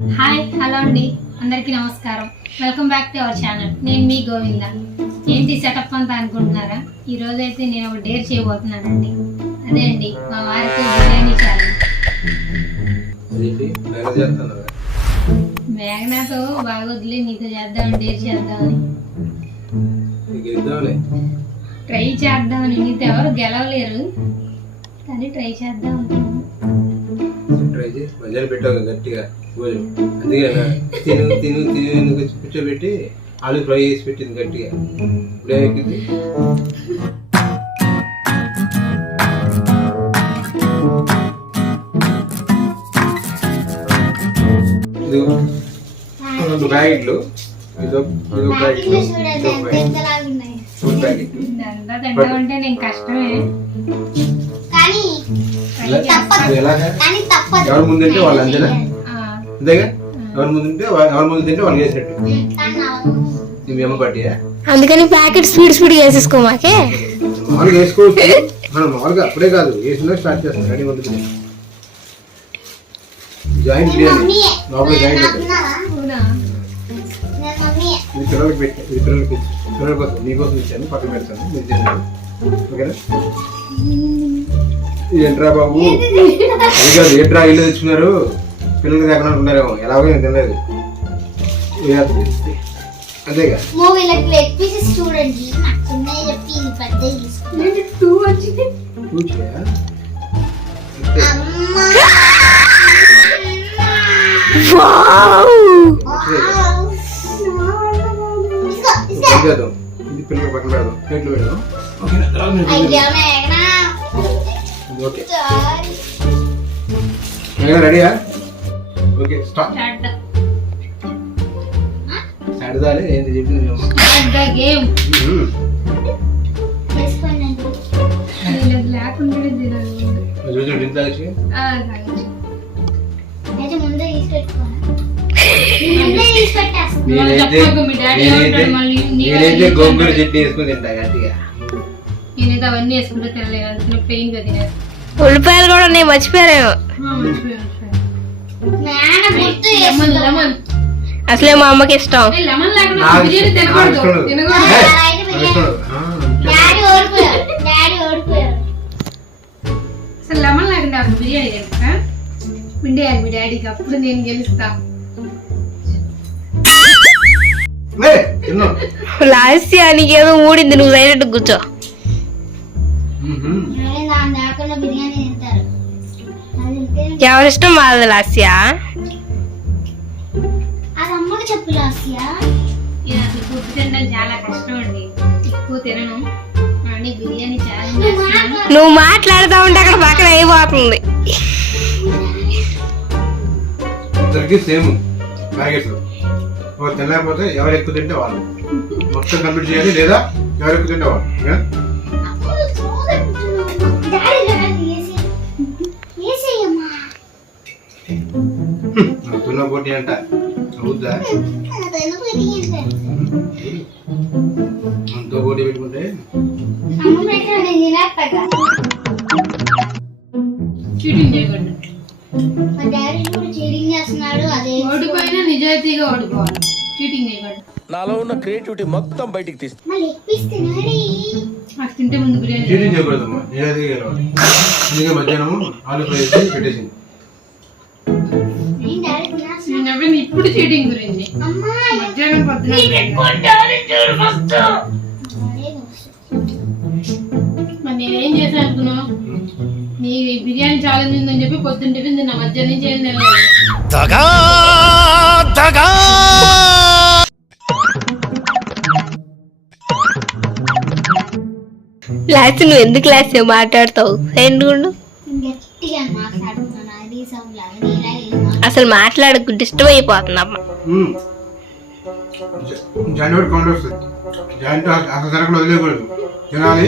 Hi hello అండి, అందరికీ నమస్కారం. Welcome back to our channel. నేను మీ గోవింద. ఏంటి సెటప్ అంతా అనుకుంటున్నారా? ఈరోజు అయితే నేను ఒక డేర్ చేయబోతున్నానండి. అదే అండి మా వారికి బిర్యానీ ఛాలెంజ్. మేఘనాతో బాగా వదిలే నీతో చేద్దామని డేర్ చేద్దామని ట్రై చేద్దామని. నీతో ఎవరు గెలవలేరు కానీ ట్రై చేద్దాం అనుకున్నాను. ట్రై చేసి మధ్యాహ్నం పెట్టావు గట్టిగా భోజనం, అందుకే తిను తిను తిను ఎందుకు కూర్చోబెట్టి ఆలు ఫ్రై చేసి పెట్టింది గట్టిగా. ఇప్పుడు ఏమైంది? రెండు ప్యాకెట్లు, ఇదో ఇదో ప్యాకెట్, ఇదో ప్యాకెట్ అంటే నేను కష్టమే. ఎవరి ముందు తింటే వాళ్ళు అంతేనా? అంతేగా, ఎవరి ముందు తింటే వాళ్ళు చేసినట్టు. మీ అమ్మ పట్టియా? అందుకని ప్యాకెట్ స్పీడ్ వేసేసుకో. మాకే మామూలుగా వేసుకోవచ్చు, మనం మామూలుగా అప్పుడే కాదు వేసిన స్టార్ట్ చేస్తాం. రెడీ ఉంటుంది జాయింట్ బిర్యానీ లోపల జాయింట్ ఉంటుంది. ఇది పిల్లలకి పెట్టి, ఇది పిల్లల కోసం నీకోసం ఇచ్చాను, పక్కన పెడతాను, మీరు తిన్నాను. ఓకేనా? ఏంట్రా బాబు, అది కాదు ఏంట్రా ఇల్లు తెచ్చుకున్నారు, పిల్లలకి ఎక్కడ ఉన్నారేమో, ఎలాగో నేను తినలేదు. అంతేగా చేద్దాం. ఇది పిల్లలకి పక్కన పెడదాం, ప్లేట్లు పెడదాం. ఓకే రెడీయా? Okay start. స్టార్ట్ దాలే ఏంటి చెప్పింది మీ అమ్మ? చూసాడు ఇంత నేనైతే గోంగూర చట్నీ వేసుకుని తింటా గట్టిగా. నేనైతే అవన్నీ వేసుకుంటే తినలేదు, ప్లెయిన్ గా తినేది. ఉల్లిపాయలు కూడా నేను మర్చిపోయాను. అసలే మా అమ్మకి ఇష్టం. లెమన్ లేకుండా బిర్యానీ తినకూడదు. అసలు లెమన్ లేకుండా బిర్యానీ తింటా పిండేయాలి మీ డాడీకి, అప్పుడు నేను గెలుస్తా. లాస్య నీకేదో ఊడింది, నువ్వు సైలెంట్ కూర్చో. ఎవరిష్టం వాళ్ళది లాస్య. ఫుడ్ తినడం చాలా కష్టం అండి, ఎక్కువ తినను. కానీ బిర్యానీ చాలా. నువ్వు మాట్లాడుతూ ఉంటే అక్కడ పక్కన అయిపోతుంది. ఇద్దరికి సేమ్ ప్యాకెట్స్. తినలేకపోతే ఎవరు ఎక్కువ తింటే వాళ్ళు మొత్తం కంప్లీట్ చేయాలి, లేదా ఎవరు ఎక్కువ తింటే వాళ్ళు. తున్న పోటీ అంట అవుద్దా? మనతో పోటీ పెట్టుకుంటే చీటింగ్ చేయకూడదు. ఓడిపోయినా నిజాయితీగా ఓడిపోవాలి, చీటింగ్ చేయకూడదు. నాలో ఉన్న క్రియేటివిటీ మొత్తం బయటికి తీస్తా. నాకు తింటే ముందు బిర్యానీ చీటింగ్ చేయకూడదమ్మా, నిజాయితీగా గెలవాలి. అందుకే మధ్యాహ్నం ఆలు ఫ్రై చేసి పెట్టేసింది. ఇప్పుడు చీటింగ్ గురించి మధ్యాహ్నం పొద్దున నేనేం చేశాను అనుకున్నావు? నీ బిర్యానీ ఛాలెంజ్ ఉందని చెప్పి పొద్దున్న టిఫిన్ తిన్నా, మధ్యాహ్నం నుంచి ఏం తినలేదు. లాస్ట్ నువ్వు ఎందుకు క్లాస్ మాట్లాడతావు? సైలెంట్ అసలు మాట్లాడకు, డిస్టర్బ్ అయిపోతుందమ్మా. జనవరి కౌంట్ వస్తుంది, జాయింట్ అసలు సరకులు వదిలేకూడదు, తినాలి.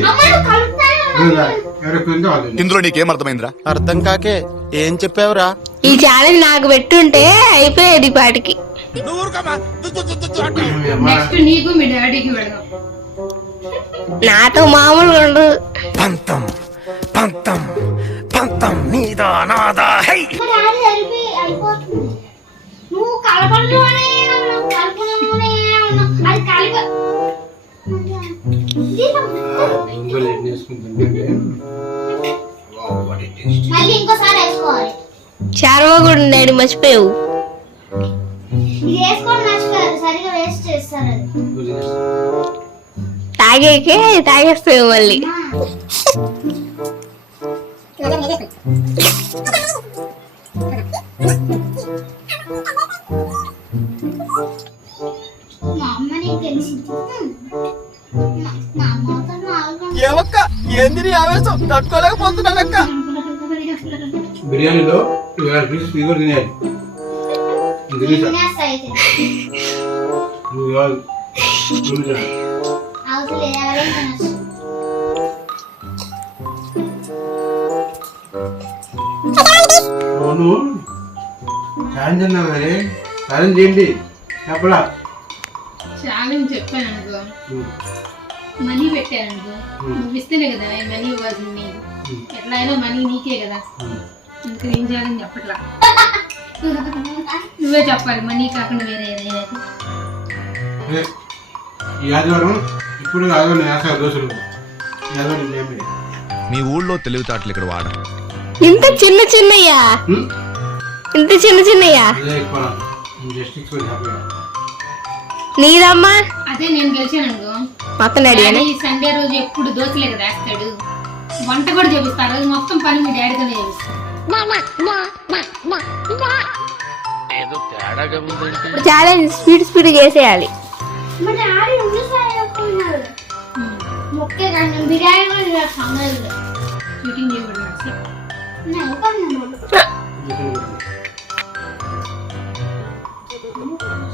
ఇందులో నీకేం అర్థమైందిరా? అర్థం కాకే ఏం చెప్పావురా? ఈ ఛాలెంజ్ నాకు పెట్టుంటే అయిపోయేది పాటికి. నెక్స్ట్ నీకు మీ డాడీకి పెడదాం. నాతో మామూలుగా ఉండదు. పంతం పంతం పంతం నీదా నాదా హై. అయిపోతుంది. నువ్వు కలపడంలోనే ఉన్నాం, కలపడంలోనే ఉన్నాం. అది కలిప దొంగలు ఎన్ని వేసుకుంటుందంటే మళ్ళీ ఇంకోసారి వేసుకోవాలి. చార్వ కూడా డాడీ మర్చిపోయావు. ఇది వేసుకొని నచ్చుతారు, సరిగా వేస్ట్ చేస్తారు అది. తాగేస్తావు మళ్ళీ. మా అమ్మ నీకు తెలిసింది. నా మాత్రం బిర్యానీలో ఫీవర్ తినేయాలి. తినేస్తా అయితే. నువ్వు కాదు తినేసాను. అవసరం లేదు, ఎవరైనా తినచ్చు. అవును ఛాలెంజ్ అన్నావు కానీ ఛాలెంజ్ చేయండి చెప్పలా. ఛాలెంజ్ చెప్పాను అనుకో, మనీ పెట్టాను అనుకో, నువ్వు ఇస్తేనే కదా మనీ ఇవ్వాల్సింది. ఎట్లా అయినా మనీ నీకే కదా, అందుకని ఏం ఛాలెంజ్ చెప్పట్లా. నువ్వే చెప్పాలి, మనీ కాకుండా వేరే ఏదైనా. ఈ ఆదివారం ఇప్పుడు ఆదివారం వేసా దోశలు ఈ ఆదివారం ఏమి మీ ఊళ్ళో తెలివితేటలు ఇక్కడ వాడ. ఇంత చిన్నయ్యా, ఇంత చిన్నయ్యా. నీదమ్మా అదే నేను గెలిచాను అనుకో, మొత్తం డాడీ అని సండే రోజు ఎప్పుడు దోశలే కదా వేస్తాడు. వంట కూడా చేపిస్తా, ఆ రోజు మొత్తం పని మీ డాడీతోనే చేపిస్తాను. ఇప్పుడు ఛాలెంజ్ స్పీడ్ చేసేయాలి. మా డాడీ ఉండిపోయినాడు. మొక్కే కానీ బిర్యానీ కూడా చేస్తాం. షూటింగ్ చేయకూడదు అసలు.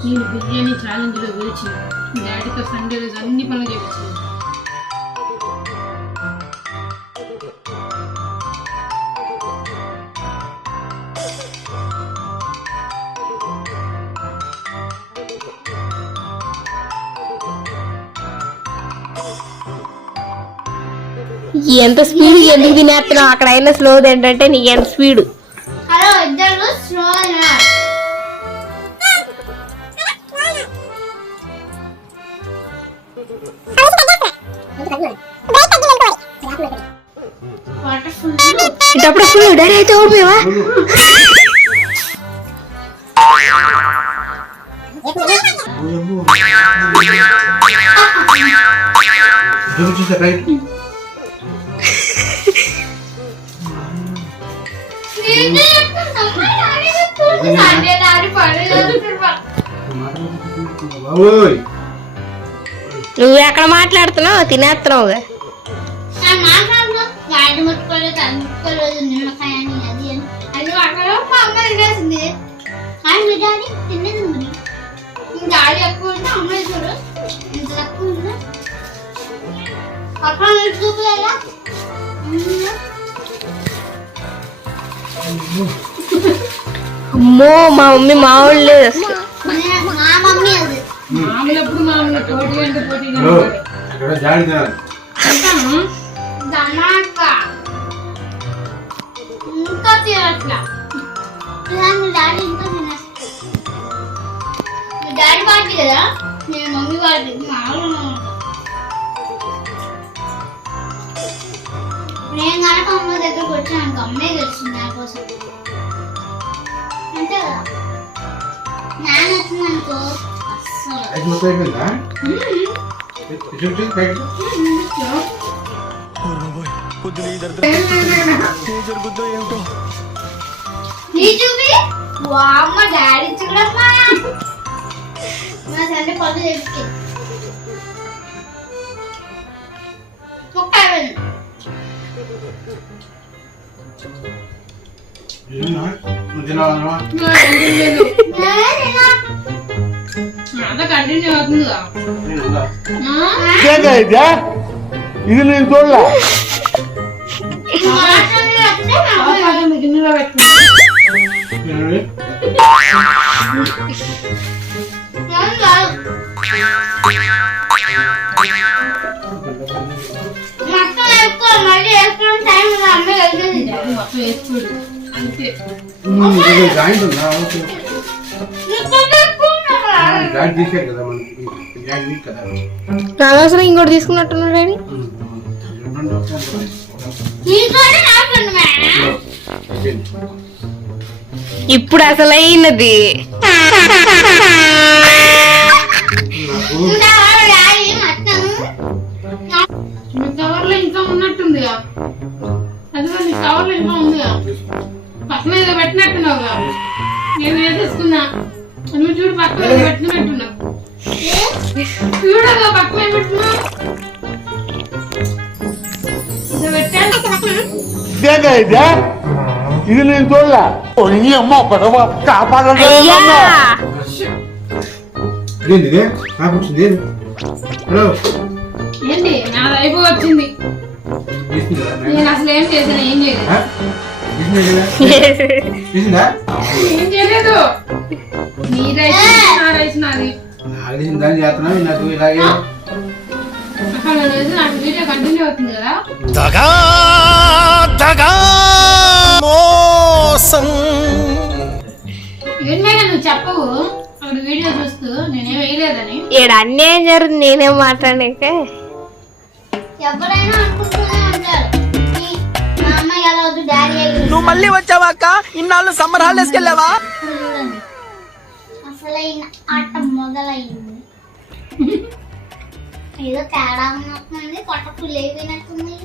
నేను బిర్యానీ ఛాలెంజ్ లో గెలిచిన డాడీతో సండే రోజు అన్ని పనులు చేపించాను. ఎంత స్పీడ్ ఎందుకు తినేస్తున్నావు? అక్కడ అయినా స్లో ఏంటంటే నీకు ఎంత స్పీడ్. హలో ఇద్దరు స్లో ఇటప్పుడు ఫుల్ డాడీ అయితే ఓడిపోయావా? నువ్వు ఎక్కడ మాట్లాడుతున్నావు? తినేస్తున్నావు. డాడీ ముట్టుకోలేదు, అది ముట్టుకోలేదు, నిమ్మకాయ అని అది అని అది అక్కడ మా అమ్మ తినేసింది. కానీ మీ డాడీ తినేది మరి. మీ డాడీ ఎక్కువ ఉంటే అమ్మాయి చూడు ఇంత తక్కువ ఉందా అక్కడ చూపలేదా? అమ్మో మా మమ్మీ మామూలు లేదు అసలు. మా మమ్మీ అది మామూలప్పుడు మామూలు పోటీ అంటే పోటీ దమాక ఇంకా తినట్లా. మీ డాడీ ఇంకా తినేస్తా. మీ డాడీ పార్టీ కదా, నేను మమ్మీ పార్టీ. మామూలు నేను కనుక అమ్మ దగ్గరకు వచ్చాను, అమ్మే గెలిచింది నా కోసం. అంతే కదా, నాన్న వచ్చిందనుకో అస్సలు. నీ చూపి అమ్మ డాడీ చూడమ్మా. మా సండే పళ్ళు చెప్పి అలా కంటిన్యూ అవుతుందిగా. ఇది నేను చూడలే. గిన్నెలో పెట్టుకున్నా మొత్తం వేసుకో, మళ్ళీ వేసుకోవడం టైం ఉంది. అమ్మ వెళ్తుంది మొత్తం వేసుకోడు అంతే. జాయింట్ ఉందా? నీకు బ్యాగ్ తీసారు కదా మనకి బ్యాగ్ వీక్ కదా. అనవసరం ఇంకోటి తీసుకున్నట్టున్నాడు డాడీ. నీతోనే నాకు మేడం. ఇప్పుడు అసలైనది ఇంకా డాడీ మొత్తం మీ కవర్లో ఇంకా ఉన్నట్టుందిగా, అది మీ కవర్లో ఇంకా ఉందిగా, పక్కన ఏదో పెట్టినట్టున్నావుగా. నేను వేసేసుకున్నా, నువ్వు చూడు పక్కన ఏదో పెట్టినట్టున్నావు. చూడగా పక్కన ఏం పెట్టున్నావు, ఇదో పెట్టాను. ఇది నేను చూడలే అమ్మ పడవ కాపాడండి. అయ్యా ఇదేంటి ఇదే నాకు వచ్చింది. హలో ఏంటి నాది అయిపోవచ్చింది, తీసిందా నేను అసలు ఏం చేశాను, ఏం చేయలేదు. తీసిందా ఏం చేయలేదు, నీ రైస్ నా రైస్ నాది. నాకు తీసిన దాన్ని చేస్తున్నావు నాకు ఇలాగే. అక్కడ నేను వేసి నాకు వీడియో కంటిన్యూ అవుతుంది కదా. దగా దగా మోసం. ఏంటైనా నువ్వు చెప్పవు అక్కడ వీడియో చూస్తూ నేనేం వేయలేదని. ఈడ అన్యాయం జరుగుతుంది, నేనేం మాట్లాడాక. ఎవరైనా అనుకుంటూనే ఉంటారు మా అమ్మాయి ఎలా వద్దు డాడీ నువ్వు మళ్ళీ వచ్చావాక? ఇన్నాళ్ళు సమ్మర్ హాలిడేస్కి వెళ్ళావా? చూడండి అసలైన ఆట మొదలైంది. ఏదో తేడా ఉన్నట్టుంది, కొట్టకు లేవినట్టుంది.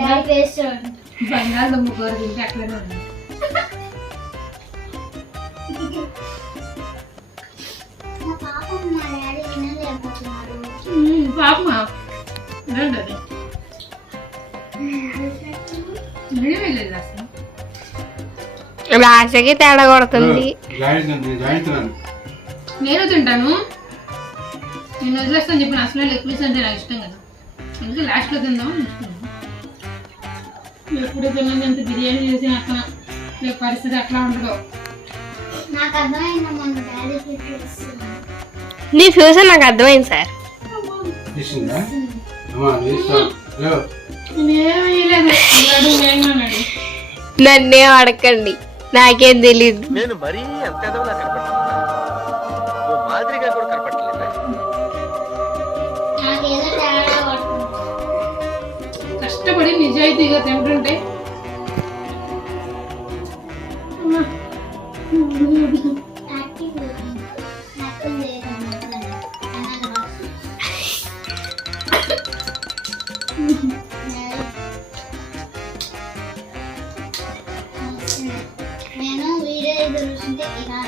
డాడీ ఫేస్ చూడండి. బంగాళదుంప కూర తింటే అట్లనే ఉంది. నా పాపం మా డాడీ వినలేకపోతున్నాడు. పాపమా ఏంటది వినలేదు అసలు. రాసకి తేడా కొడుతుంది. జాయిస్తున్నాను. నేను తింటాను, నేను వదిలేస్తాను చెప్పిన అసలు లెగ్ పీస్ అంటే నాకు ఇష్టం కదా, అందుకే లాస్ట్లో తిందామని చూసుకున్నాను. ఎప్పుడు తిన్నది ఎంత బిర్యానీ చేసి అట్లా రేపు పరిస్థితి అట్లా ఉండదు. నాకు అర్థమైందమ్మా మా డాడీ ఫేస్. నీ ఫ్యూచర్ నాకు అర్థమైంది సార్. తీసిందా అమ్మా తీస్తాను. హలో నేనేం వేయలేదు, వేయమన్నాడు. నన్నేం అడగండి, నాకేం తెలీదు. నేను మరీ అంత ఎదవలా కనపడుతున్నా, ఓ మాదిరిగా కూడా కనపడలేదా? నాకేదో తేడా పడుతుంది. కష్టపడి నిజాయితీగా తింటుంటే యాక్టివ్ యాక్టివ్ లేదమ్మా. నేను వీడియో చూస్తుంటే ఇలా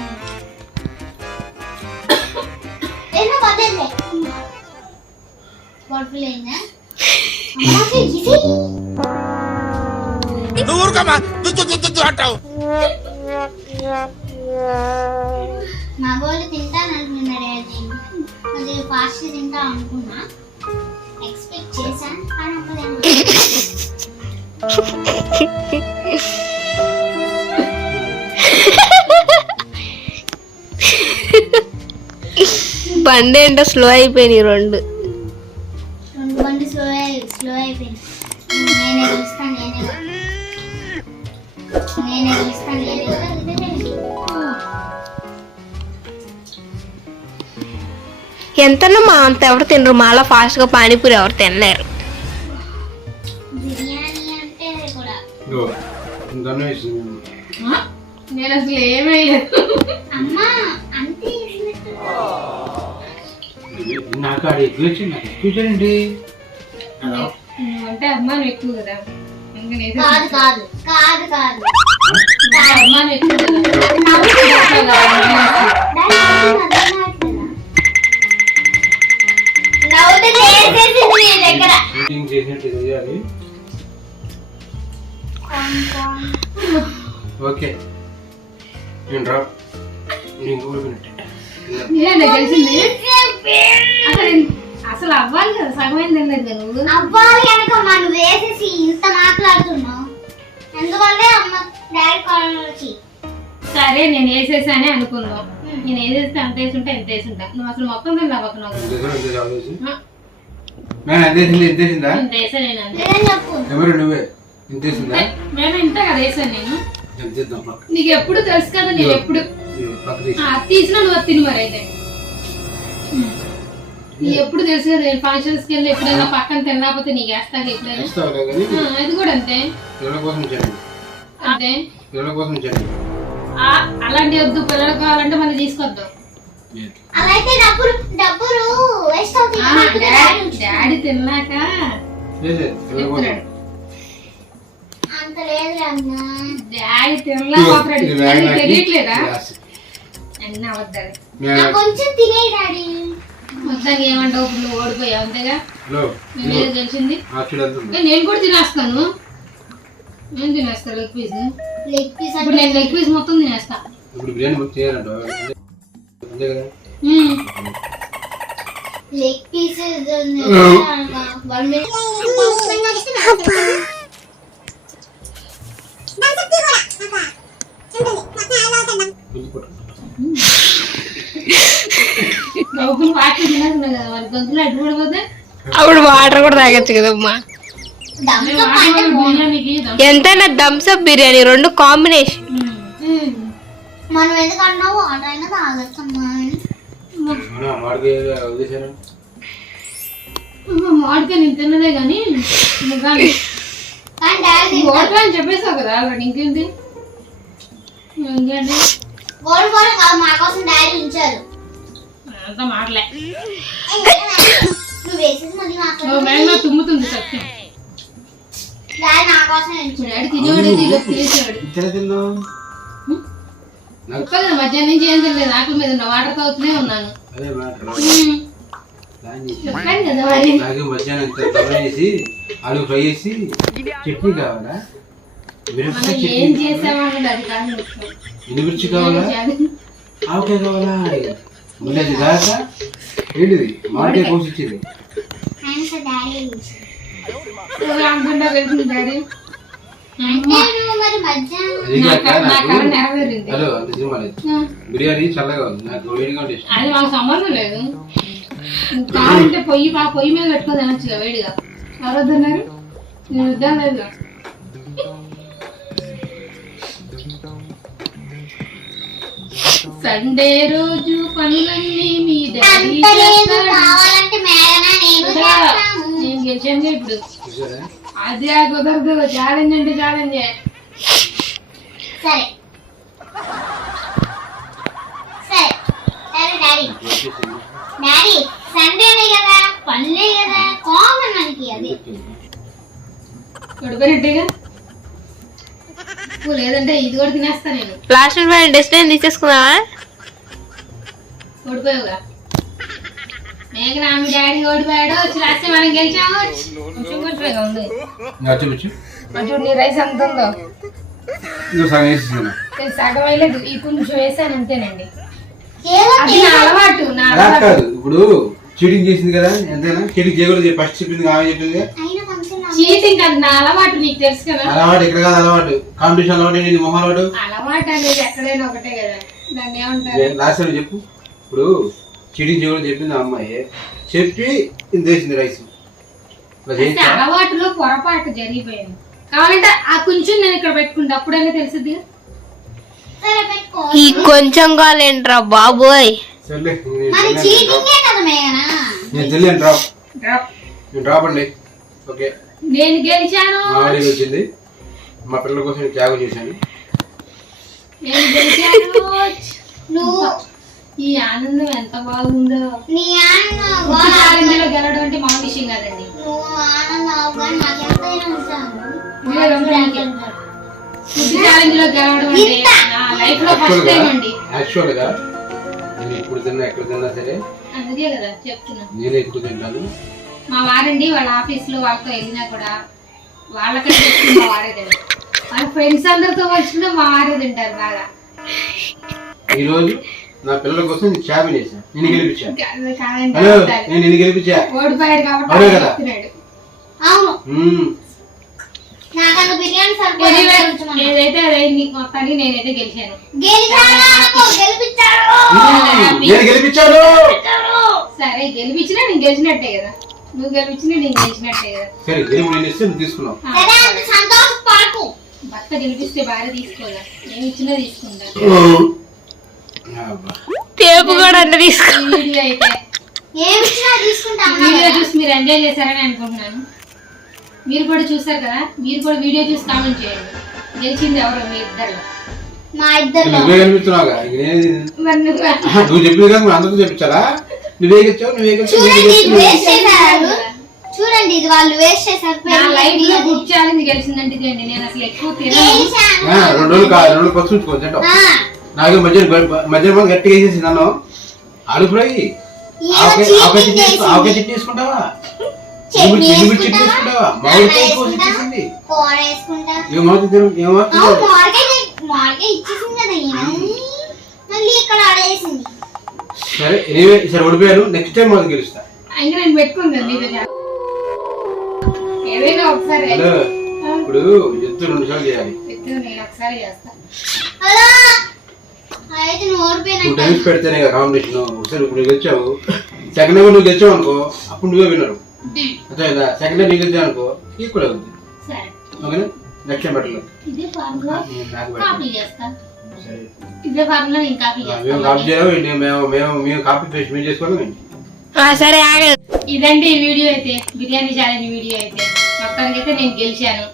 నేను పడలే పడలేనా అమ్మకి ఇది నువ్వు ఊరుకోమా, అంటావు. మగోళ్ళు తింటానంటున్నాడు డాడీ. అది ఫాస్ట్ తింటా అనుకున్నా, ఎక్స్పెక్ట్ చేశాను కానీ అవ్వలేదు. బండి ఏంటో స్లో అయిపోయినాయి రెండు. బండి స్లో అయిపోయింది. నేనే చూస్తాను ఎంతన్నా మా అంత ఎవరు తినరు, మాలా ఫాస్ట్ గా పానీపూరి ఎవరు తినలేరు. బిర్యానీ అంటే కూడా ఇంకన్నా వేసింది. నేను అసలు ఏమేయలేదు. అమ్మా అంతే వేసినట్టు. నాకు ఆడ ఎక్కువ వచ్చింది. నాకు ఎక్కువ వచ్చానండి. నువ్వంటే అభిమానం ఎక్కువ కదా, ఇంకా నేను కాదు కాదు కాదు కాదు అభిమానం ఎక్కువ కదా. షూటింగ్ చేసినట్టు చేయాలి. ఓకే నేను రా నీకు ఊరికినట్టే. ఏంటి తెలిసింది అసలు అవ్వాలి కదా, సగమైంది తినలేదు కదా నువ్వు. అవ్వాలి కనుక మనం వేసేసి ఇంత మాట్లాడుతున్నావు, అందువల్లే అమ్మ డాడీ కాల్ వచ్చి సరే నేను వేసేసానే అనుకుందాం. నేను వేసేస్తే అంత వేసుంటా ఎంత వేసుంటా, నువ్వు అసలు మొత్తం తిన్నావు ఒక నాకు. ఇంతేసిందా ఇంత వేసా నేను అంతే. లేదని చెప్పు. ఎవరు నువ్వే ఇంతేసిందా? మేము ఇంత కదా వేసాను నేను. తీద్దాం పక్క. నీకు ఎప్పుడు తెలుసు కదా, నేను ఎప్పుడు ఇది పక్క తీసి. తీసినా నువ్వు అది తిని మరి అయితే. నీకు ఎప్పుడు తెలుసు కదా, నేను ఫంక్షన్స్కి వెళ్ళి ఎప్పుడైనా పక్కన తినకపోతే నీకు వేస్తాను ఎప్పుడైనా. వేస్తావులే కానీ అది కూడా అంతే పిల్లల కోసం చేయండి, అంతే. పిల్లల కోసం చేయండి. అలాంటి వద్దు, పిల్లలు కావాలంటే మనం తీసుకొద్దాం. అలా అయితే డబ్బులు వేస్ట్ అవుతాయి. డాడీ తిన్నాక లేదు, పిల్లల కోసం. చెప్తున్నాడు. అంత లేదు అమ్మా. డాడీ తినలేకపోతున్నాడు. ఇది డాడీ మేఘనాకి తెలియట్లేదా? గ్లాస్. అన్నీ అవద్దాలి. మేఘనాకి. కొంచెం తినే డాడీ. మొత్తానికి ఏమంటావు, ఇప్పుడు నువ్వు ఓడిపోయావు అంతేగా. హలో, మేము ఏదో తెలిసింది. చూడండి. నేను కూడా తినేస్తాను. నేను తినేస్తాను లెగ్ పీస్. లెగ్ పీస్ ఇప్పుడు నేను లెగ్ పీస్ మొత్తం తినేస్తా. ఇప్పుడు బిర్యానీ బుక్ చేయాలంట అంతే కదా. Leg piece 1 minute. డబ్బులు వాటర్ తినేస్తున్నా కదా, మరి గొంతులు అడ్డు పడిపోతే అప్పుడు వాటర్ కూడా తాగొచ్చు కదమ్మా. బిర్యానీకి ఎంతైనా థమ్స్ అప్ బిర్యానీ రెండు కాంబినేషన్. మనం ఎందుకన్నావు వాటర్ అయినా తాగొచ్చమ్మా. వాడికి వదిలేశారు. మామిడికాయ నేను తిన్నదే కానీ కానీ డాడీ వాటర్ అని చెప్పేసావు కదా ఆల్రెడీ. ఇంకేంటి ఇంకేంటి గోల్డ్ గోల్డ్ కాదు, మా కోసం డాడీ ఉంచారు. అంతా మాటలే. నువ్వు వేసేసి మళ్ళీ మాట్లాడు. మేఘనా తుమ్ముతుంది సత్యం. డాడీ నా కోసం ఉంచారు. డాడీ తినేవాడు ఇలా తినేసేవాడు. ఇచ్చిన తిన్నావు చెప్పాలి కదా, మధ్యాహ్నం నుంచి ఏం తినలేదు, ఆకలి మీద ఉన్న వాటర్ తాగుతూనే ఉన్నాను. అదే మ్యాటర్. ప్లాన్ చేసి చెప్పాను కదా మరి. నాకు మధ్యాహ్నం తొందర చేసి ఆలు ఫ్రై చేసి చట్నీ కావాలా, మిరపకాయ మనం చట్నీ ఏం కావాలా? చేసామన్నది అది కాదు ముఖ్యం. ఎండుమిర్చి కావాలా, అది ఆవకాయ కావాలా, మళ్ళీ అది కాక ఏంటిది మామిడికాయ కోసి ఇచ్చింది. ఆయన డాడీ ఉంచారు. అనుకుంటా వెళ్తుంది డాడీ. అంటే నువ్వు మరి మధ్యాహ్నం అది కాక నా నాకు కళ నెరవేరింది. హలో అంత సినిమా లేదు, బిర్యానీ చల్లగా ఉంది, నాకు వేడిగా ఉంటే ఇష్టం. అది మాకు సంబంధం లేదు. కావాలంటే పొయ్యి మీద పెట్టుకొని తినొచ్చుగా వేడిగా. ఎవరొద్దన్నారు, నేను వద్దాను లేదు. సండే రోజు పనులన్నీ మీ డాడీ అంత లేదు, చేస్తాడు. కావాలంటే మేఘనా నేను కదా, చేస్తాను. నేను గెలిచాను ఇప్పుడు. చూసారా? అది కుదరదు, ఛాలెంజ్ అంటే ఛాలెంజ్. సరే సరే సరే డాడీ. వచ్చేసింది. డాడీ సండేనే కదా, పనులే కదా, కామన్ మనకి అది. పడిపోయినట్టేగా. లేదంటే ఇది కూడా తినేస్తా నేను. Last destination తీసేసుకుందామా? ఓడిపోయావుగా. మేఘనా మీ డాడీ ఓడిపోయాడు, వచ్చి రాస్తే మనం గెలిచాము. కొంచెం కొంచెంగా ఉంది. ఇంకా చూపించు. కొంచెం నీ రైస్ ఎంత ఉందో ఇంకా సగం వేసేసాను. నేను సగం వేయలేదు, ఈ కొంచెం వేసాను అంతేనండి. ఏదో అది నా అలవాటు, నా అలా అలవాటు. కాదు, ఇప్పుడు చీటింగ్ చేసింది కదా, ఎంతైనా చీటింగ్ చేయకూడదు. ఫస్ట్ చెప్పింది ఆమె చెప్పింది. అయినా ఫంక్షన్ చీటింగ్ అది నా అలవాటు, నీకు తెలుసు కదా. అలవాటు ఇక్కడ కాదు, అలవాటు కాంపిటీషన్ అలవాటు ఏంటి, మొహం అలవాటు. అలవాటు అనేది ఎక్కడైనా ఒకటే కదా, దాన్ని ఏమంటారు. లాస్ట్ చెప్పు. ఇప్పుడు చీటింగ్ చేయకూడదు చెప్పింది ఆ అమ్మాయి, చెప్పి ఇంత వేసింది రైస్. ఇలా అంటే చేయించా? అలవాటులో పొరపాటు జరిగిపోయింది. కావాలంటే ఆ కొంచెం నేను ఇక్కడ పెట్టుకుంటా, అప్పుడైనా తెలుసుద్ది. సరే పెట్టుకో. ఈ కొంచెం కాలేంట్రా బాబోయ్. సర్లే, మరి చీటింగే కదా మేఘనా. నేను తెలియను డ్రాప్. డ్రాప్. నేను డ్రాప్ అండి. ఓకే, నేను గెలిచాను, మా ఆవిడ వచ్చింది, మా పిల్లల కోసం నేను త్యాగం చేశాను. నేను గెలిచాను. నువ్వు ఈ ఆనందం ఎంత బాగుందో. నీ ఆనందం ఫుడ్ ఛాలెంజ్ లో గెలవడం అంటే మా విషయం కాదండి. నువ్వు ఆనందం అవగానే నాకు ఎంతైనా ఉంటాను. ఫుడ్ ఛాలెంజ్ లో గెలవడం అంటే నా లైఫ్ లో ఫస్ట్ టైం అండి. యాక్చువల్గా నేను ఎప్పుడు తిన్నా ఎక్కడ తిన్నా సరే అందుకే కదా చెప్తున్నా. నేనే ఎక్కువ తింటాను. మా వారండి వాళ్ళ ఆఫీస్ లో వాళ్ళతో వెళ్ళినా కూడా వాళ్ళకంటే ఎక్కువ మా వారే తింటారు. వాళ్ళ ఫ్రెండ్స్ అందరితో వచ్చినా మా వారే తింటారు బాగా. ఈరోజు నా పిల్లల కోసం నేను ఛాలెంజ్ చేశాను, నేను గెలిపించాను. కాదండి, హలో, నేను నిన్ను గెలిపించా. ఓడిపోయాడు కాబట్టి అవునే ఆయన కదా? చెప్తున్నాడు. అవును నాకంత బిర్యానీ సరిపోయింది. ఏదైతే అదైంది మొత్తానికి, నేనైతే గెలిచాను. గెలిపించాడు. నేను గెలిపించాను. సరే గెలిపించినా నేను గెలిచినట్టే కదా, నువ్వు గెలిపించినా నేను గెలిచినట్టే కదా. సరే, గెలుపు నేను ఇస్తే నువ్వు తీసుకున్నావు. సరే అంత సంతోషపడకు. భర్త గెలిపిస్తే భార్య తీసుకోదా, నేను ఇచ్చినా తీసుకుంటా. అబ్బా. తేపు కూడా అంత తీసుకో. ఈ వీడియో అయితే ఏమి ఇచ్చినా తీసుకుంటా అన్నావు వీడియో కదా. చూసి మీరు ఎంజాయ్ చేశారని అనుకుంటున్నాను. మీరు కూడా చూసారు కదా, మీరు కూడా వీడియో చూసి కామెంట్ చేయండి గెలిచింది ఎవరు మీ ఇద్దరు. మా ఇద్దరు నువ్వే కనిపిస్తున్నావుగా ఇక మరి నువ్వు నువ్వు చెప్పింది కదా నువ్వు అందరికీ చెప్పించాలా? నువ్వే గెలిచావు చూడండి ఇది వేస్ట్ చేశారు. చూడండి ఇది వాళ్ళు వేస్ట్ చేశారు. నా లైఫ్ లో ఫుడ్ ఛాలెంజ్ గెలిచిందంటే ఇదండి. నేను అసలు ఎక్కువ తినను. గెలిచాను. 2 రోజులు కాదు 2 రోజులు పచ్చి ఉంచుకో తింటావు. ఆ, నాకు మధ్యాహ్నం గట్టిగా వేసేసి నన్ను ఆలు ఫ్రై ఆవకాయ చెట్టు తీసుకుంటావా? చట్నీ ఎండుమిర్చి చెట్టు వేసుకుంటావా? తీసుకుంటావా? అన్నం మామిడికాయ కోసి వేసుకుంటావా? ఇచ్చేసింది. కూర వేసుకుంటా. ఏమవుతుంది మామిడికాయ ఇచ్చేసింది కదా ఈయన. మళ్ళీ ఇక్కడ ఆడేసింది. సరే ఎనీవే సరే ఓడిపోయాను. నెక్స్ట్ టైం మాకు గెలుస్తా. ఇంకా నేను పెట్టుకుందాను మీతో ఏదైనా ఒకసారి హలో ఇప్పుడు ఎత్తు 2 సార్లు చేయాలి. నేను ఒకసారి చేస్తా. హలో అయితే నువ్వు 2 ఓడిపోయినట్టు. టైమ్స్ పెడితేనే కాంపిటీషన్. ఒకసారి ఇప్పుడు నువ్వు గెలిచావు, సెకండ్ టైం నువ్వు గెలిచావు అనుకో అప్పుడు నువ్వే విన్నారు. అర్థమైందా? సెకండ్ టైం నీకు గెలిచావు అనుకో ఈక్వల్ అవుతుంది. సరే ఓకేనా? నెక్స్ట్ టైం పెట్టలేదు ఇదే ఫార్ములా నాకు కాపీ చేస్తా. సరే ఇదే ఫార్ములా నేను కాపీ మేము కాపీ చేస్తాను. చేయడం మేము కాపీ పేస్ట్ మేము చేసుకోవడం. సరే ఆగ. ఇదండి ఈ వీడియో అయితే, బిర్యానీ ఛాలెంజ్ వీడియో అయితే. మొత్తానికి అయితే నేను గెలిచాను.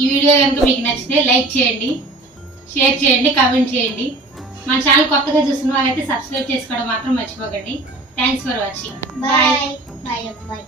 ఈ వీడియో కనుక మీకు నచ్చితే లైక్ చేయండి, షేర్ చేయండి, కామెంట్ చేయండి. మన ఛానల్ కొత్తగా చూస్తున్న వాళ్ళైతే సబ్స్క్రైబ్ చేసుకోవడం మాత్రం మర్చిపోకండి. Thanks for watching. Bye bye bye.